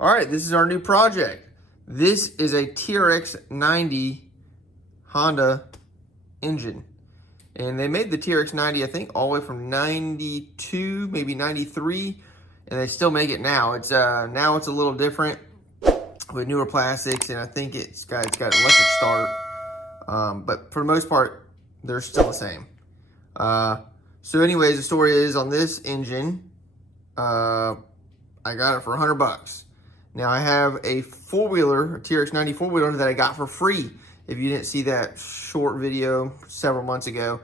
All right, this is our new project. This is a TRX90 Honda engine. And they made the TRX90, I think, all the way from 92, maybe 93, and they still make it now. It's now it's a little different with newer plastics, and I think it's got electric start. But for the most part, they're still the same. So anyways, the story is on this engine, I got it for $100. Now I have a four-wheeler, a TRX90 four-wheeler that I got for free. If you didn't see that short video several months ago.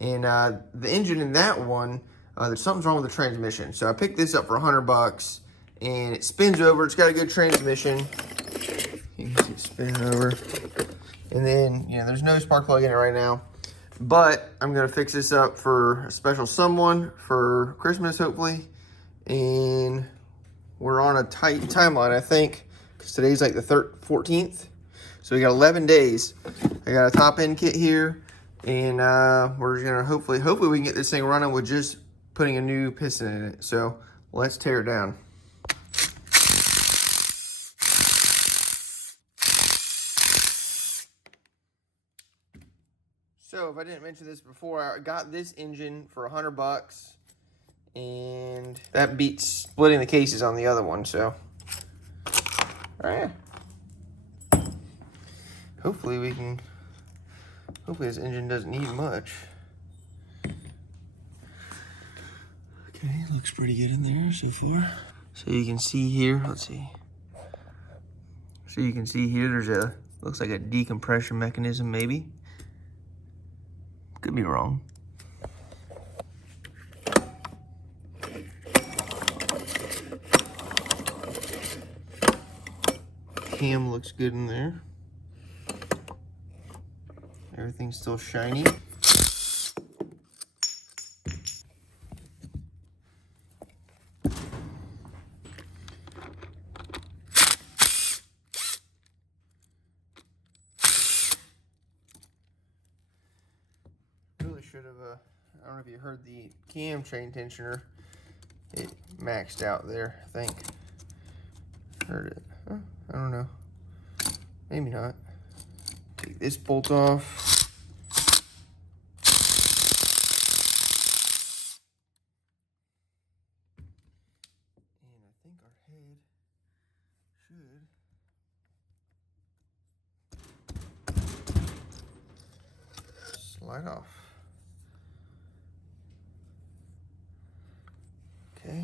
And the engine in that one, there's something's wrong with the transmission. So I picked this up for $100 and it spins over. It's got a good transmission. You can see it spinning over. And then, you know, there's no spark plug in it right now. But I'm gonna fix this up for a special someone for Christmas, hopefully. And we're on a tight timeline, I think, because today's like the 14th. So we got 11 days. I got a top end kit here, and we're gonna hopefully we can get this thing running with just putting a new piston in it. So let's tear it down. So if I didn't mention this before, I got this engine for $100, and that beats splitting the cases on the other one. So, all right. Hopefully this engine doesn't need much. Okay, looks pretty good in there so far. So you can see here, let's see. So you can see here, there's looks like a decompression mechanism maybe. Could be wrong. Cam looks good in there. Everything's still shiny. Really should have, I don't know if you heard the cam chain tensioner. It maxed out there, I think. Heard it. Huh? I don't know. Maybe not. Take this bolt off. And I think our head should slide off. Okay.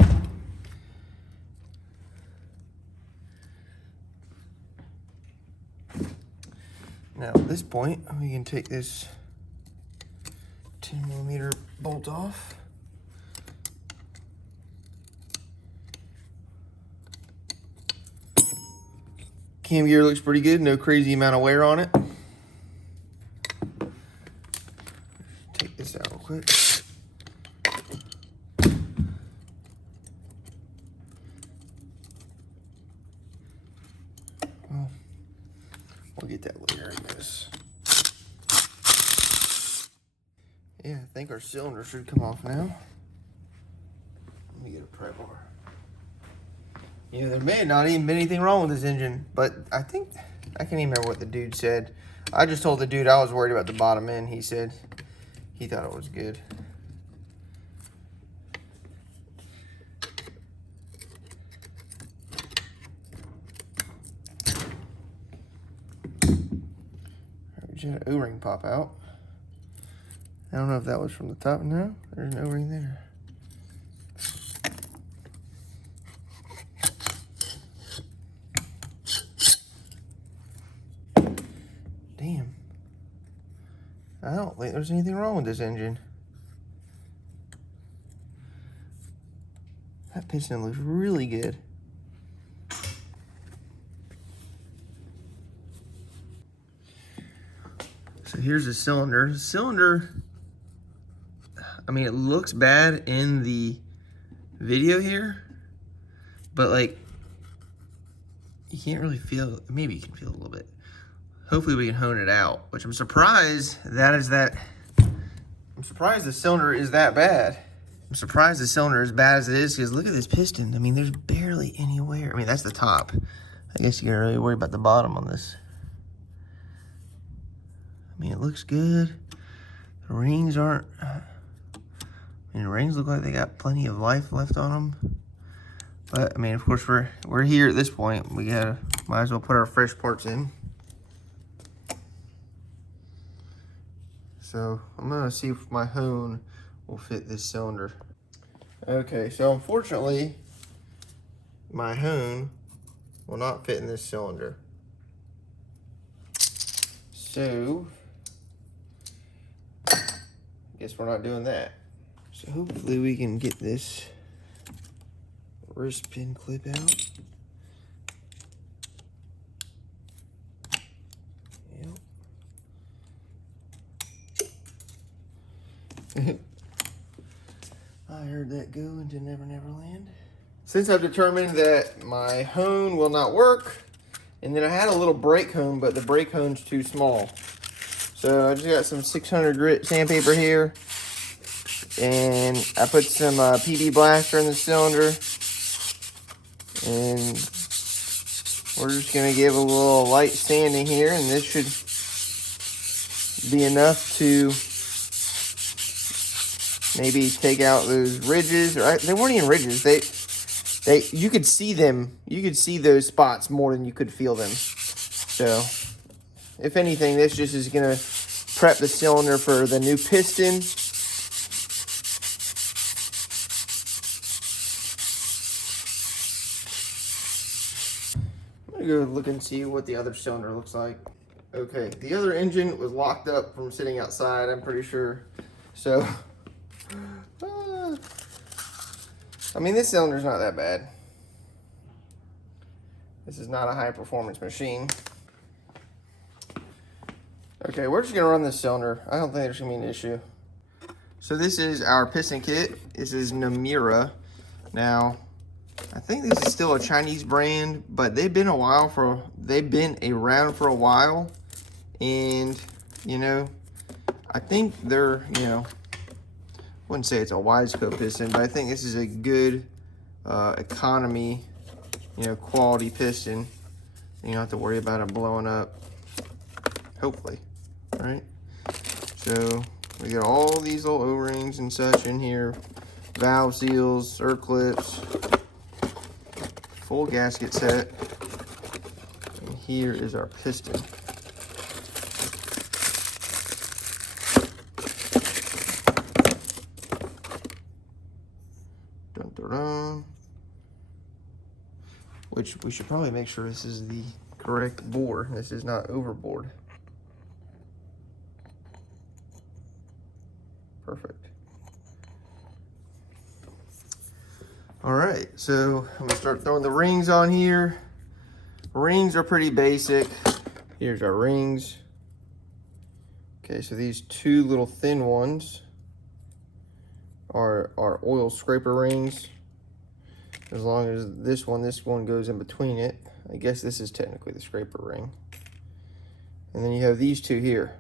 Now at this point, we can take this 10mm bolt off. Cam gear looks pretty good, no crazy amount of wear on it. Take this out real quick. Well, we'll get that later, I guess. Yeah, I think our cylinder should come off now. Let me get a pry bar. Yeah, there may not even been anything wrong with this engine, but I think, I can't even remember what the dude said. I just told the dude I was worried about the bottom end. He said he thought it was good. We had an O-ring pop out. I don't know if that was from the top. No, there's an O-ring there. Damn. I don't think there's anything wrong with this engine. That piston looks really good. So here's the cylinder. The cylinder, I mean, it looks bad in the video here, but like, you can't really feel, maybe you can feel a little bit. Hopefully we can hone it out, which I'm surprised I'm surprised the cylinder is that bad. I'm surprised the cylinder is as bad as it is, because look at this piston. I mean, there's barely any wear. I mean, that's the top. I guess you can't really worry about the bottom on this. I mean, it looks good. The rings aren't, I mean, the rings look like they got plenty of life left on them. But, I mean, of course, we're here at this point. We might as well put our fresh parts in. So, I'm gonna see if my hone will fit this cylinder. Okay, so unfortunately, my hone will not fit in this cylinder. So, I guess we're not doing that. So hopefully we can get this wrist pin clip out. Yep. I heard that go into Never Never Land. Since I've determined that my hone will not work, and then I had a little brake hone, but the brake hone's too small. So I just got some 600 grit sandpaper here, and I put some PB Blaster in the cylinder, and we're just gonna give a little light sanding here, and this should be enough to maybe take out those ridges. Or they weren't even ridges. You could see them. You could see those spots more than you could feel them. So, if anything, this just is gonna prep the cylinder for the new piston. I'm gonna go look and see what the other cylinder looks like. Okay, the other engine was locked up from sitting outside, I'm pretty sure. So, I mean, this cylinder's not that bad. This is not a high performance machine. Okay, we're just gonna run this cylinder. I don't think there's gonna be an issue. So this is our piston kit. This is Namura. Now, I think this is still a Chinese brand, but they've been around for a while. And, you know, I think they're, you know, I wouldn't say it's a wide scope piston, but I think this is a good economy, you know, quality piston. You don't have to worry about it blowing up, hopefully, all right? So we got all these little O-rings and such in here, valve seals, circlips, full gasket set, and here is our piston. Dun, dun, dun. Which we should probably make sure this is the correct bore. This is not overboard. Perfect. All right, so I'm gonna start throwing the rings on here. Rings are pretty basic. Here's our rings. Okay, so these two little thin ones are oil scraper rings. As long as this one goes in between it. I guess this is technically the scraper ring. And then you have these two here.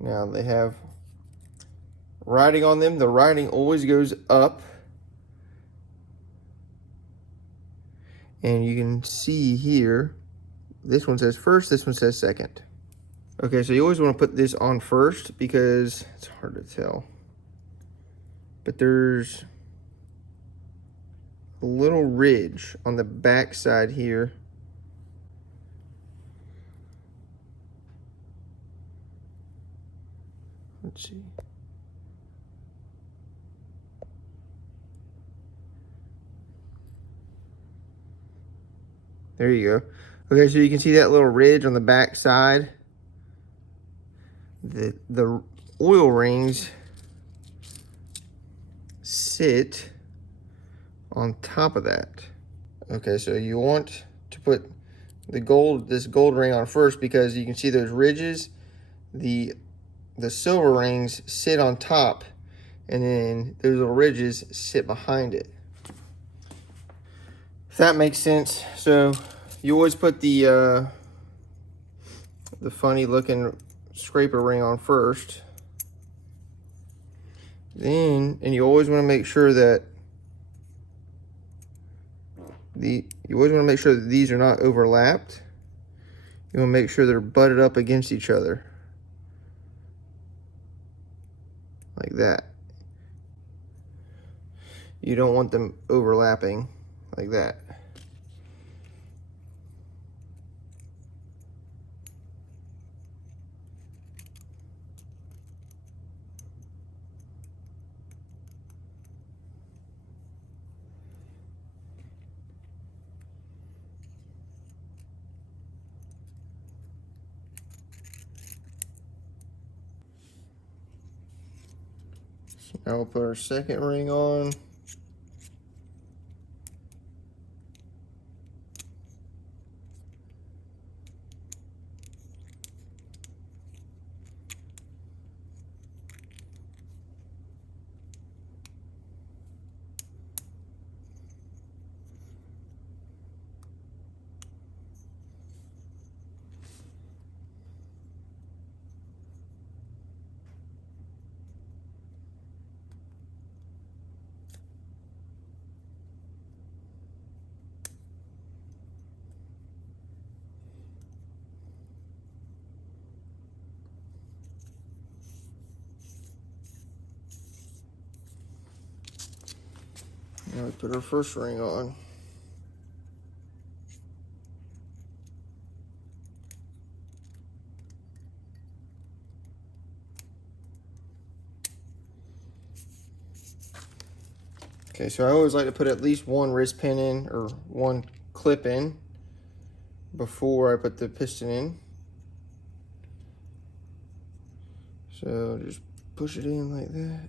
Now they have writing on them. The writing always goes up. And you can see here, this one says first, this one says second. Okay, so you always want to put this on first because it's hard to tell. But there's a little ridge on the back side here. Let's see. There you go. Okay, so you can see that little ridge on the back side. The oil rings sit on top of that. Okay, so you want to put this gold ring on first because you can see those ridges. The silver rings sit on top, and then those little ridges sit behind it. If that makes sense. So you always put the funny looking scraper ring on first, Then, and you always want to make sure that these are not overlapped. You want to make sure they're butted up against each other. Like that. You don't want them overlapping like that. So now we'll put our second ring on. Now we put our first ring on. Okay, so I always like to put at least one wrist pin in, or one clip in, before I put the piston in. So just push it in like that.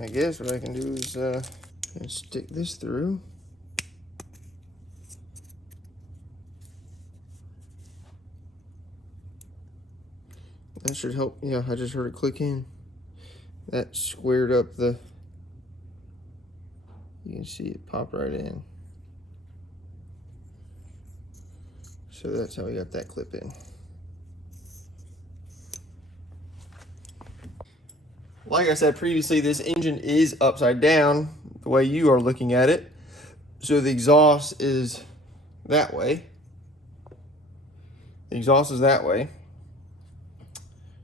I guess what I can do is stick this through. That should help. Yeah, I just heard it click in. That squared up the, you can see it pop right in. So that's how we got that clip in. Like I said previously, this engine is upside down the way you are looking at it. So the exhaust is that way. The exhaust is that way.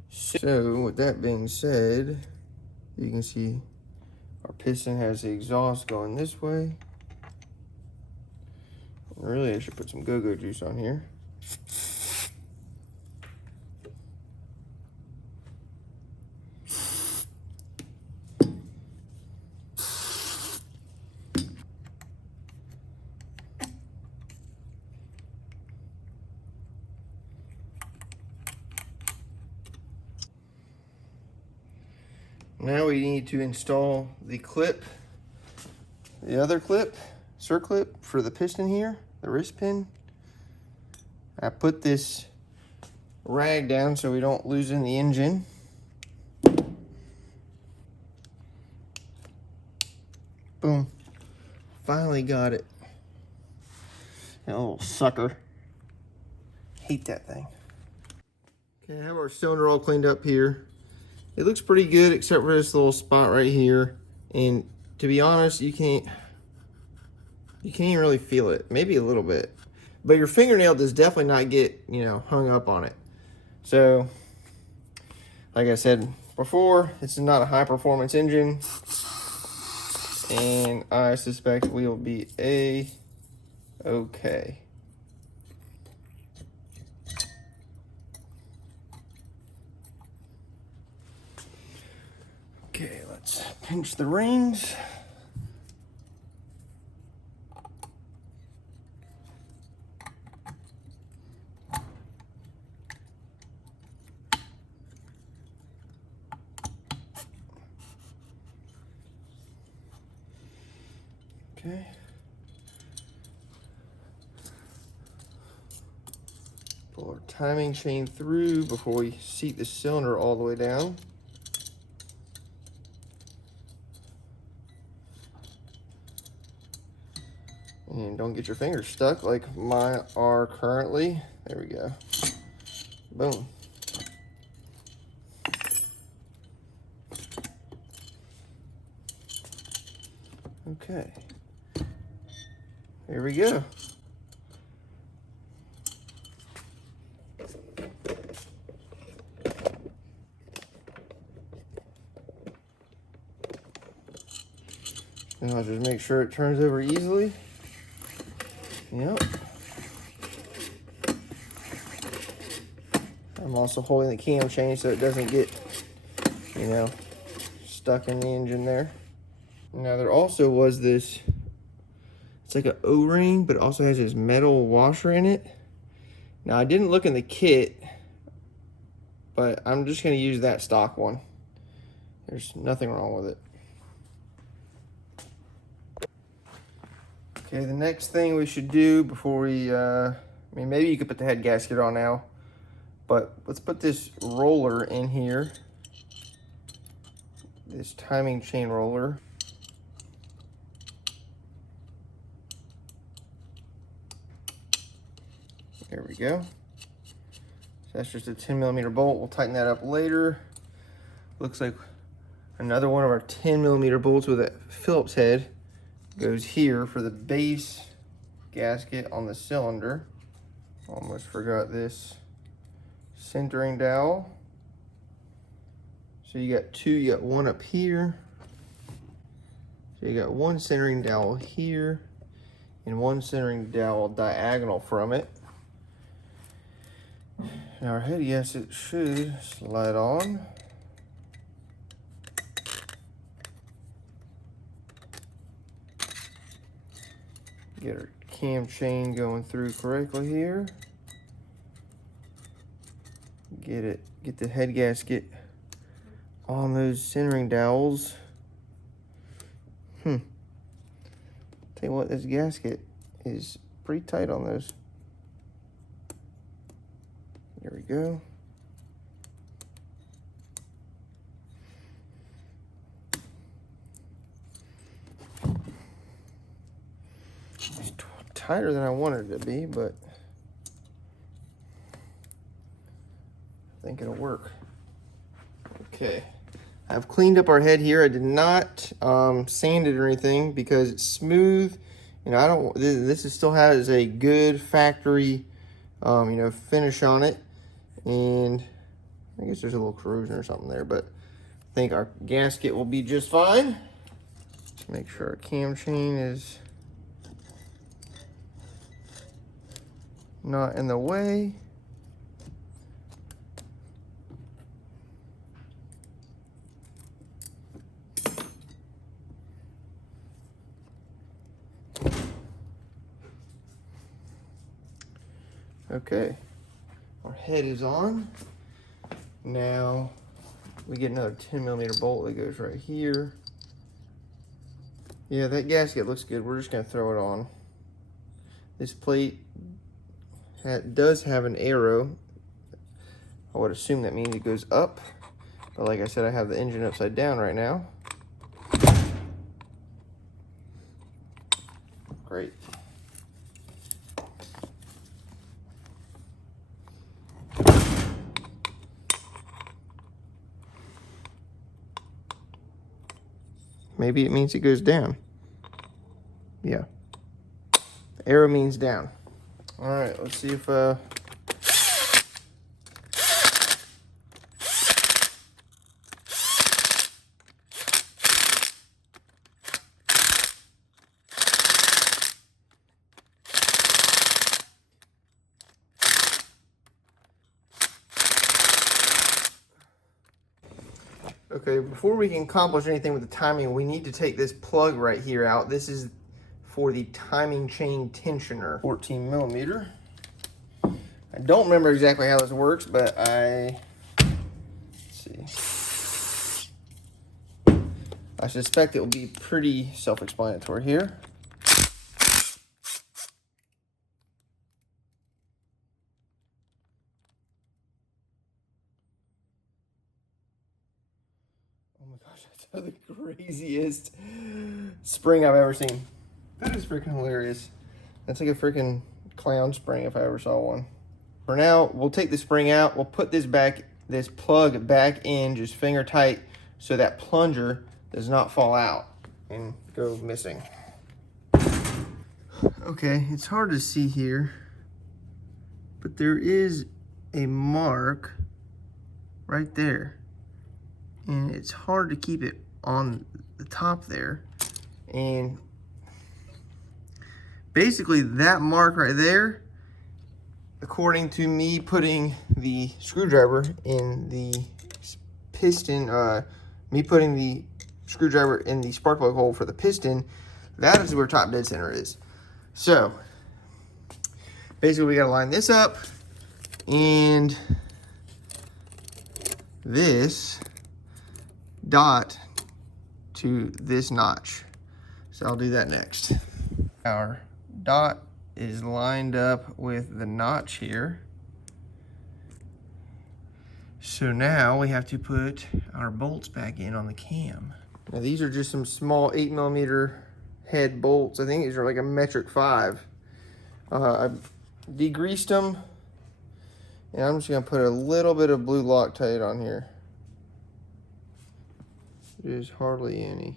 So with that being said, you can see our piston has the exhaust going this way. Really, I should put some go-go juice on here. Now we need to install the clip, the other clip, circlip for the piston here, the wrist pin. I put this rag down so we don't loosen the engine. Boom. Finally got it. That little sucker. Hate that thing. Okay, I have our cylinder all cleaned up here. It looks pretty good except for this little spot right here. And to be honest, you can't even really feel it. Maybe a little bit. But your fingernail does definitely not get, hung up on it. So, like I said before, this is not a high performance engine. And I suspect we will be okay. Okay, let's pinch the rings. Okay. Pull our timing chain through before we seat the cylinder all the way down. And don't get your fingers stuck like mine are currently. There we go. Boom. Okay. Here we go. And I'll just make sure it turns over easily. Yep. I'm also holding the cam chain so it doesn't get, you know, stuck in the engine there. Now there also was this, it's like an O-ring, but it also has this metal washer in it. Now I didn't look in the kit, but I'm just gonna use that stock one. There's nothing wrong with it. Okay, the next thing we should do before we, I mean, maybe you could put the head gasket on now, but let's put this roller in here. This timing chain roller. There we go. So that's just a 10mm bolt. We'll tighten that up later. Looks like another one of our 10mm bolts with a Phillips head goes here for the base gasket on the cylinder. Almost forgot this centering dowel. So you got two, you got one up here. So you got one centering dowel here and one centering dowel diagonal from it. Now our head gasket should slide on. Get our cam chain going through correctly here. Get the head gasket on those centering dowels. Tell you what, this gasket is pretty tight on those. There we go. It's tighter than I wanted it to be, but I think it'll work. Okay, I've cleaned up our head here. I did not sand it or anything because it's smooth. You know, I don't. This still has a good factory, you know, finish on it, and I guess there's a little corrosion or something there, but I think our gasket will be just fine. Let's make sure our cam chain is not in the way. Okay, our head is on. Now we get another 10mm bolt that goes right here. Yeah, that gasket looks good. We're just gonna throw it on. This plate does have an arrow. I would assume that means it goes up, but like I said, I have the engine upside down right now. Great. Maybe it means it goes down. Yeah. Arrow means down. All right, let's see if okay, before we can accomplish anything with the timing, we need to take this plug right here out. This is for the timing chain tensioner, 14mm. I don't remember exactly how this works, but let's see. I suspect it will be pretty self-explanatory here. Oh my gosh, that's the craziest spring I've ever seen. That is freaking hilarious. That's like a freaking clown spring if I ever saw one. For now, we'll take the spring out. We'll put this plug back in just finger tight so that plunger does not fall out and go missing. Okay, it's hard to see here, but there is a mark right there. And it's hard to keep it on the top there. And basically that mark right there, according to me putting the screwdriver in the piston, me putting the screwdriver in the spark plug hole for the piston, that is where top dead center is. So basically we gotta line this up and this dot to this notch. So I'll do that next. Our dot is lined up with the notch here. So now we have to put our bolts back in on the cam. Now these are just some small 8mm head bolts. I think these are like a metric 5. I degreased them, and I'm just gonna put a little bit of blue Loctite on here. There's hardly any.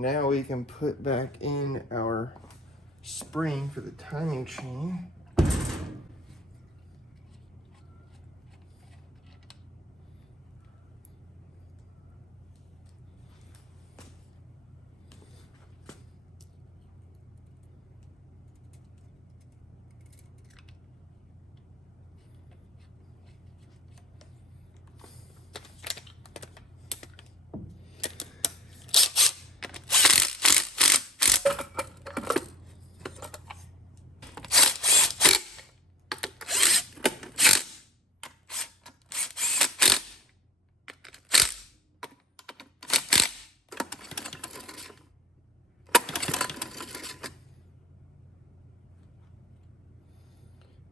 Now we can put back in our spring for the timing chain.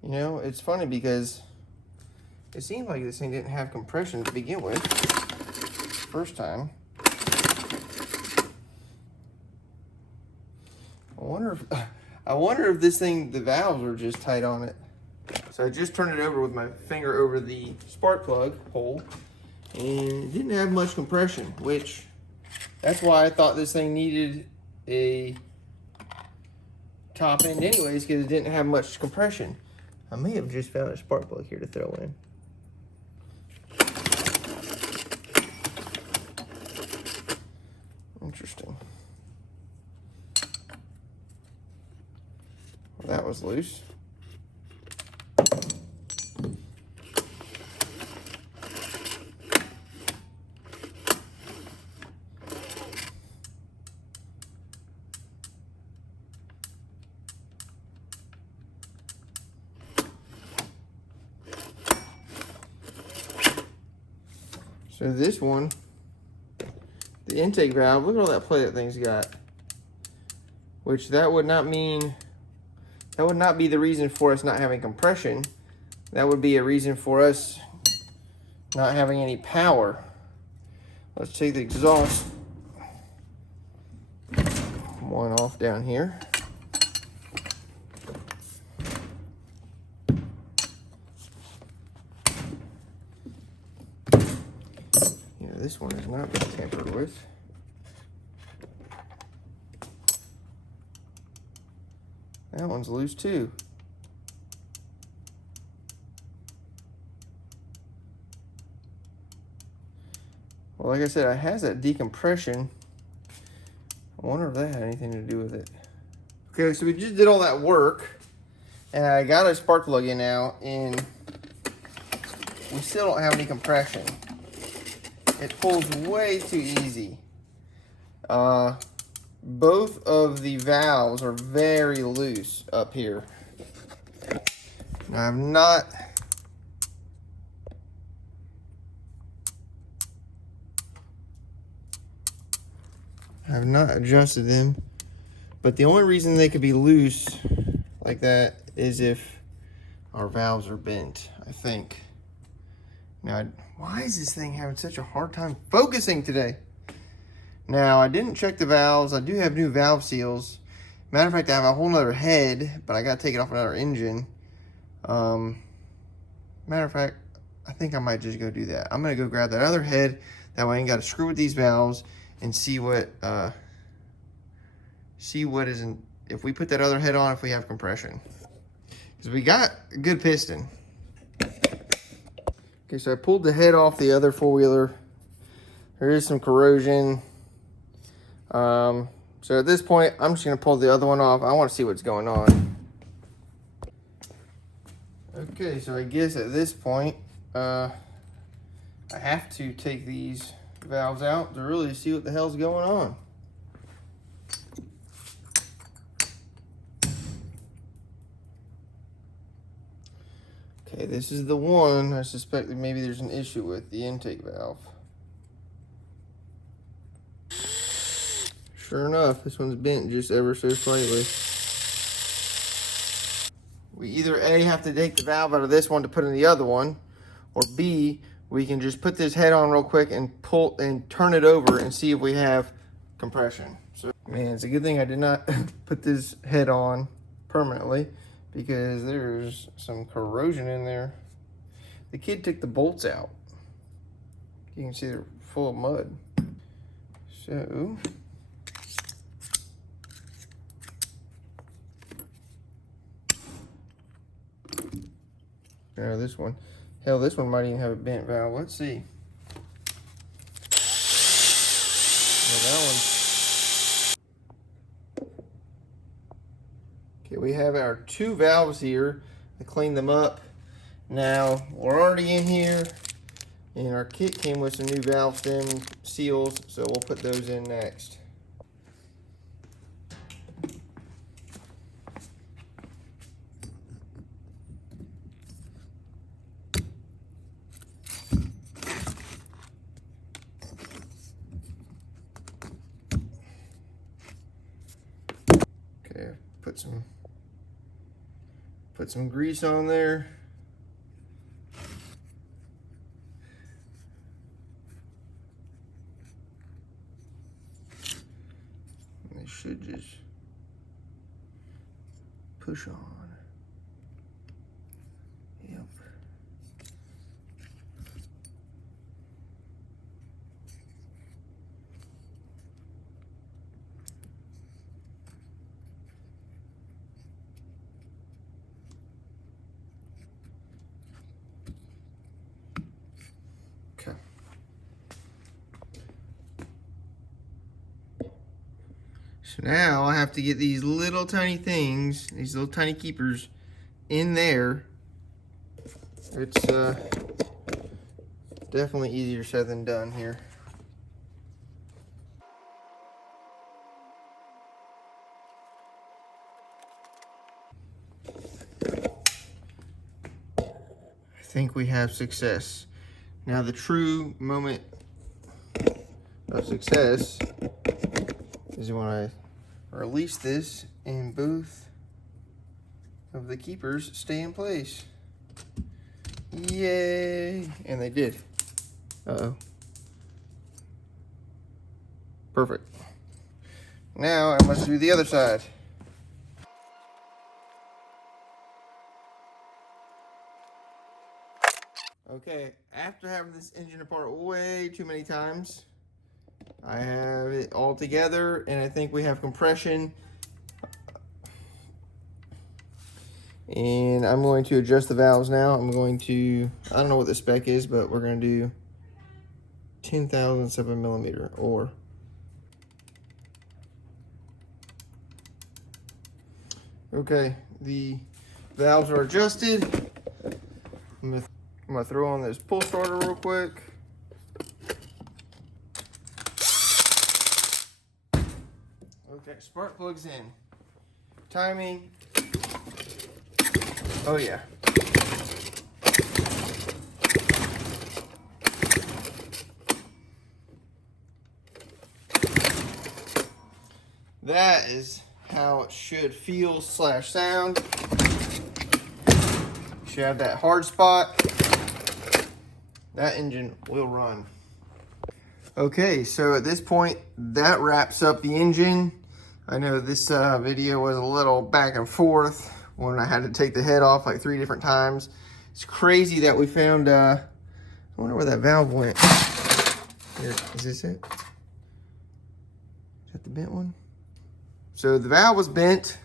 You know, it's funny because it seemed like this thing didn't have compression to begin with. First time. I wonder if this thing, the valves are just tight on it. So I just turned it over with my finger over the spark plug hole, and it didn't have much compression, which that's why I thought this thing needed a top end anyways, because it didn't have much compression. I may have just found a spark plug here to throw in. Interesting. Well, that was loose. So this one, the intake valve, look at all that play that thing's got. Which that would not be the reason for us not having compression. That would be a reason for us not having any power. Let's take the exhaust one off down here. This one has not been tampered with. That one's loose too. Well, like I said, it has that decompression. I wonder if that had anything to do with it. Okay, so we just did all that work, and I got a spark plug in now, and we still don't have any compression. It pulls way too easy. Both of the valves are very loose up here. Now, I've not adjusted them, but the only reason they could be loose like that is if our valves are bent, I think. Now, why is this thing having such a hard time focusing today? Now, I didn't check the valves. I do have new valve seals. Matter of fact, I have a whole nother head, but I got to take it off another engine. Matter of fact, I think I might just go do that. I'm going to go grab that other head. That way I ain't got to screw with these valves and see what isn't, if we put that other head on, if we have compression. Because we got a good piston. Okay, so I pulled the head off the other four-wheeler. There is some corrosion. So at this point, I'm just going to pull the other one off. I want to see what's going on. Okay, so I guess at this point, I have to take these valves out to really see what the hell's going on. Okay, this is the one I suspect that maybe there's an issue with, the intake valve. Sure enough, this one's bent just ever so slightly. We either A, have to take the valve out of this one to put in the other one, or B, we can just put this head on real quick and pull and turn it over and see if we have compression. So, man, it's a good thing I did not put this head on permanently, because there's some corrosion in there. The kid took the bolts out. You can see they're full of mud. So, now this one, hell, this one might even have a bent valve. Let's see. Well, that one. Okay, we have our two valves here. I cleaned them up. Now, we're already in here, and our kit came with some new valve stem seals, so we'll put those in next. Okay, put some grease on there. And they should just push on. Yep. Okay. So now I have to get these little tiny things, these little tiny keepers in there. It's definitely easier said than done here. I think we have success. Now the true moment of success is when I release this and both of the keepers stay in place. Yay! And they did. Uh-oh. Perfect. Now I must do the other side. Okay, after having this engine apart way too many times, I have it all together, and I think we have compression. And I'm going to adjust the valves now. I'm going to, I don't know what the spec is, but we're going to do 10,000 7mm or. Okay, the valves are adjusted. I'm gonna throw on this pull starter real quick. Okay, spark plugs in. Timing. Oh yeah. That is how it should feel / sound. Should have that hard spot that engine will run. Okay, so at this point, that wraps up the engine. I know this video was a little back and forth when I had to take the head off like 3 different times. It's crazy that we found, I wonder where that valve went. Here, is this it? Is that the bent one? So the valve was bent,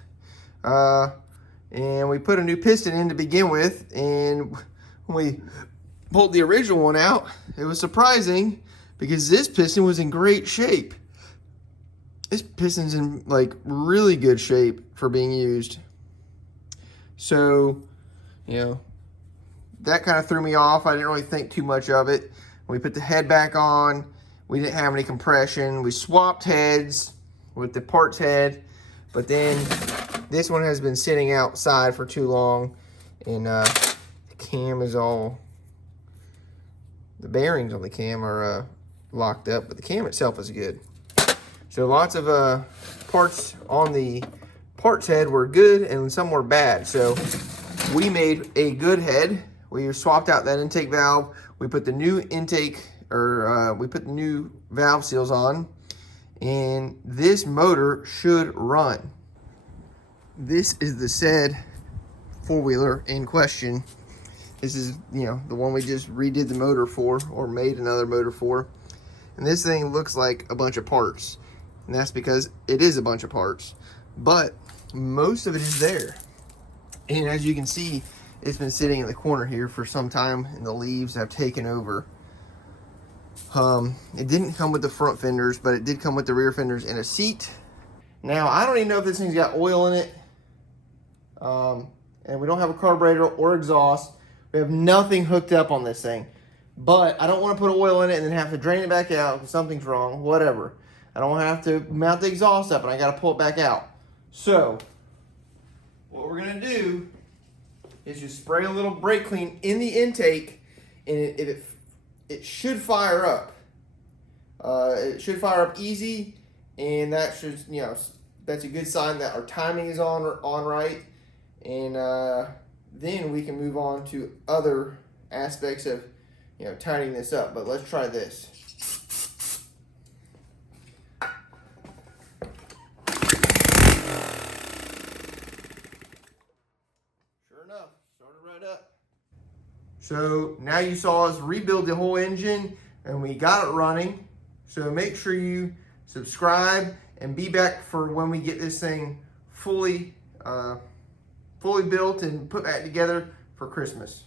and we put a new piston in to begin with, and when we pulled the original one out, it was surprising because this piston was in great shape. This piston's in like really good shape for being used. So, you know, that kind of threw me off. I didn't really think too much of it. We put the head back on. We didn't have any compression. We swapped heads with the parts head, but then this one has been sitting outside for too long, and the cam is all, the bearings on the cam are locked up, but the cam itself is good. So lots of parts on the parts head were good and some were bad. So we made a good head. We swapped out that intake valve. We put the new intake, or we put the new valve seals on, and this motor should run. This is the said four-wheeler in question. This is, you know, the one we just redid the motor for, or made another motor for. And this thing looks like a bunch of parts. And that's because it is a bunch of parts. But most of it is there. And as you can see, it's been sitting in the corner here for some time, and the leaves have taken over. It didn't come with the front fenders, but it did come with the rear fenders and a seat. Now, I don't even know if this thing's got oil in it. And we don't have a carburetor or exhaust. We have nothing hooked up on this thing. But I don't want to put oil in it and then have to drain it back out because something's wrong, whatever. I don't want to have to mount the exhaust up and I got to pull it back out. So, what we're going to do is just spray a little brake clean in the intake, and it should fire up. It should fire up easy, and that should, you know, that's a good sign that our timing is on right. And then we can move on to other aspects of, you know, tightening this up. But let's try this. Sure enough, started right up. So now you saw us rebuild the whole engine, and we got it running. So make sure you subscribe and be back for when we get this thing fully built and put back together for Christmas.